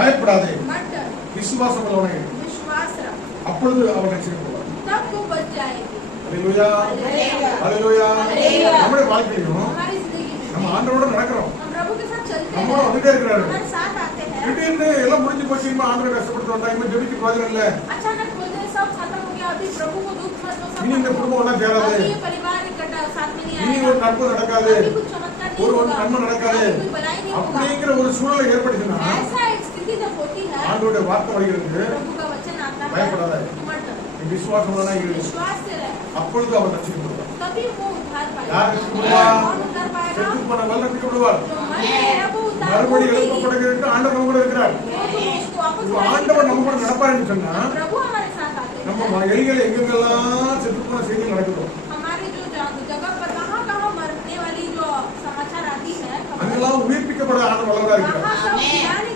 பயப்படாதே, मत डर, விசுவாசம் உள்ளவனே, विश्वास रख, அப்பொழுது அவன் ரட்சிக்கப்படுவான். तब वो बच जाएगी. ஹல்லேலூயா, ஹல்லேலூயா. நம்முடைய வாழ்க்கையிலும் हमारी जिंदगी में நம்ம ஆண்டவரோட நடக்கிறோம், हम प्रभु के साथ चलते நம்ம हैं, வந்துட்டே இருக்கிறாரு. हमारे साथ आते हैं. திடீர்னு எல்லாம் முடிஞ்சு போச்சு, இனிமே ஆண்டவரை கஷ்டப்படுத்த வேண்டாம், இனிமே ஜெபிக்க பிரயோஜனம் இல்ல, अचानक बोलते हैं सब खत्म हो गया, अभी प्रभु को दुख मत दो, सब இனி இந்த खत्म हो குடும்பம் ஒண்ணா சேராது, गया. अभी ये परिवार इकट्ठा साथ में नहीं இனி आएगा, ஒரு நட்பு நடக்காது, अभी कुछ चमत्कार नहीं ஒரு होगा, நன்மை நடக்காது अभी कोई भलाई नहीं होगा. அப்படிங்கிற ஒரு சூழ்நிலை ஏற்படுச்சுன்னா ऐसा एक स्थिति जब होती है, ஆண்டவருடைய வார்த்தை வருகிறது, प्रभु का वचन आता है, பயப்படாத, मत डर, நீ விசுவாசம் உள்ளவனா இரு, विश्वास से रह, அப்பொழுது அவர் ரட்சிக்கப்படுவார். तभी वो उद्धार पाएगा. யார் ரட்சிக்கப்படுவார்? कौन उद्धार पाएगा? செத்து போன வல்ல ரட்சிக்கப்படுவார். जो मर गया है वो उद्धार மறுபடி होगी. எழுப்பப்படுகிறது, ஆண்டவர் நம்ம கூட இருக்கிறார். वो तो उसको वापस இப்ப लाएगा. ஆண்டவர் நம்ம கூட நடப்பாருன்னு சொன்னா प्रभु हमारे साथ आते நம்ம हैं. எலிகள் எங்கெங்கெல்லாம் செத்து போன செய்தி நடக்குதோ हमारी जो जगह पर कहाँ कहाँ मरने वाली जो समाचार आती है, அங்கெல்லாம் உயிர்ப்பிக்கப்பட ஆண்டவர் வல்லவரா இருக்கிறார். वहाँ सब गिराने